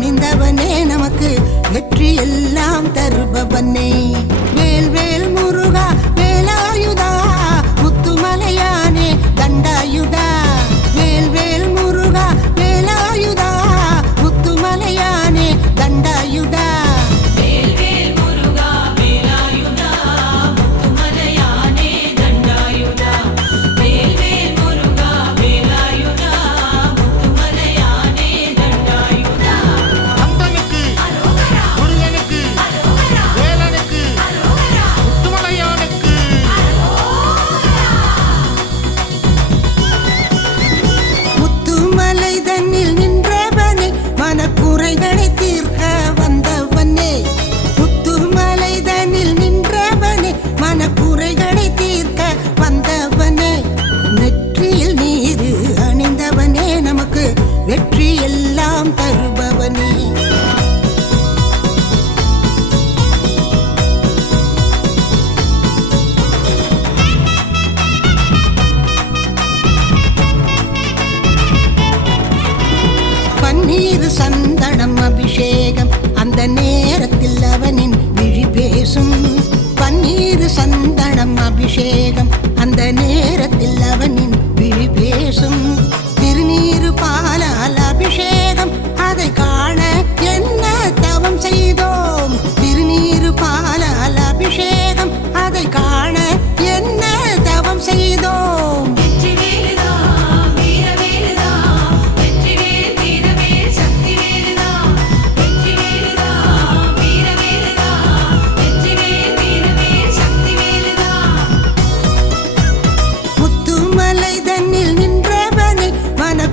அணிந்தவனே நமக்கு வெற்றி எல்லாம் தருபவனே. வேல் வேல் முருகா வேலாயுதா முத்துமலையானே தண்டாயுதா. வேல் வேல் முருகா வேலாயுதா முத்துமலையானே தண்டாயுதா. குறைகளை தீர்க்க வந்தவனே முத்துமலை தன்னில் நின்றவனே மனக்குறைகளை தீர்க்க வந்தவனே. நெற்றியில் நீரு அணிந்தவனே நமக்கு வெற்றி எல்லாம் தருபவனே. பன்னீர் சந்தனம் அபிஷேகம் அந்த நேரத்தில் அவனின் விழி பேசும். பன்னீர் சந்தனம் அபிஷேகம் அந்த நேரத்தில் அவனின் விழி பேசும். திருநீரு பாலால் அபிஷேகம் அதை காண என்ன தவம் செய்தோம். திருநீரு பாலால் அபிஷேகம் அதை காண என்ன தவம் செய்தோம்.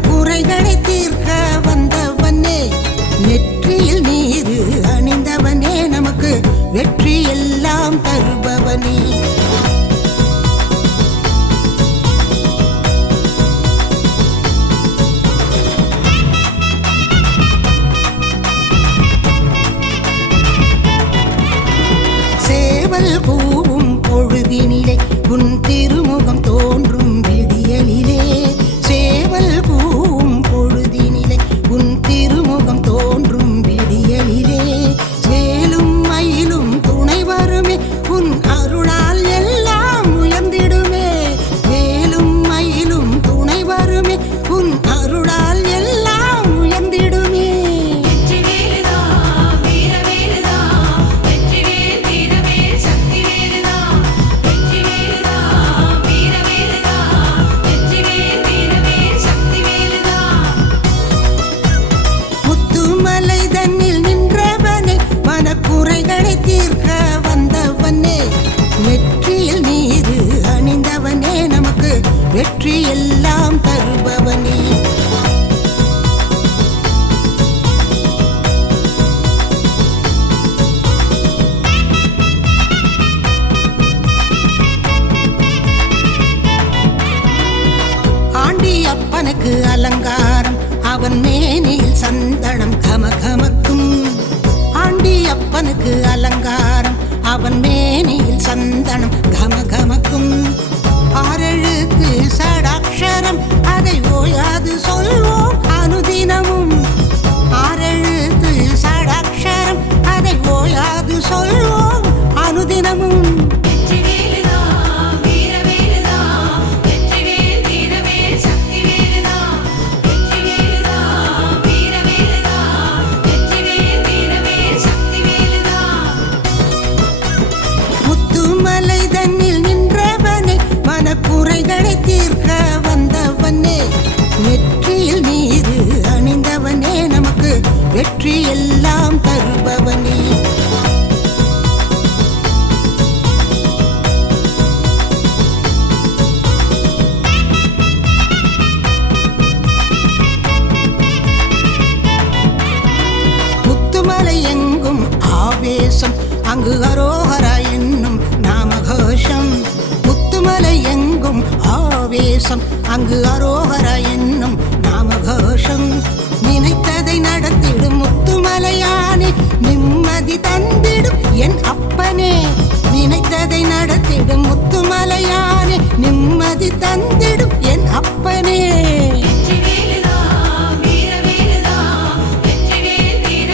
குறைகளை தீர்க்க வந்தவனே நெற்றியில் நீரு அணிந்தவனே நமக்கு வெற்றி எல்லாம் தருபவனே. சேவல் கூவும் பொழுதினிலே உன் திருமுகம் தோன்றும் விடியலிலே. சேவல் கூவும் பொழுதினிலே உன் திருமுகம் தோன்றும் விடியலிலே. வேலும் மயிலும் துணை வருமே உன் அருளால் எல்லாம் உயர்ந்திடுமே. வேலும் மயிலும் துணை வருமே உன் அருளால் எல்லாம் உயர்ந்திடுமே. குறைகளை தீர்க்க வந்தவனே நெற்றியில் நீரு அணிந்தவனே நமக்கு வெற்றி எல்லாம் தருபவனே. ஆண்டி அப்பனுக்கு அலங்காரம் அவன் மேனியில் சந்தனம் கமகமக்கும். ஆண்டி அப்பனுக்கு அலங்காரம் அவன் மேனியில் சந்தனம் கமகமக்கும். ஆறெழுத்து சடாட்சரம் அதை ஓயாது சொல்வோம் அனுதினமும். ஆறெழுத்து சடாட்சரம் அதை ஓயாது சொல்வோம் அனுதினமும். குறைகளை தீர்க்க வந்தவனே நெற்றியில் நீரு அணிந்தவனே நமக்கு வெற்றி எல்லாம் தருபவனே. முத்துமலை எங்கும் ஆவேசம் அங்கு அரோகரா என்னும் நாமகோஷம். முத்துமலை எங்கும் ஆவேசம் அங்கு அரோகரா என்னும் நாமகோஷம். நினைத்ததை நடத்திடும் முத்துமலையானே நிம்மதி தந்திடும் என் அப்பனே. நினைத்ததை நடத்திடும் முத்துமலையானே நிம்மதி தந்திடும் என் அப்பனே. வெற்றி வேலுதா வீர வேலுதா வெற்றி வேல் வீர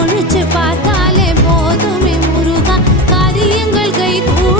முழிச்சு பார்த்தாலே போதுமே முருகா காரியங்கள் கை கூட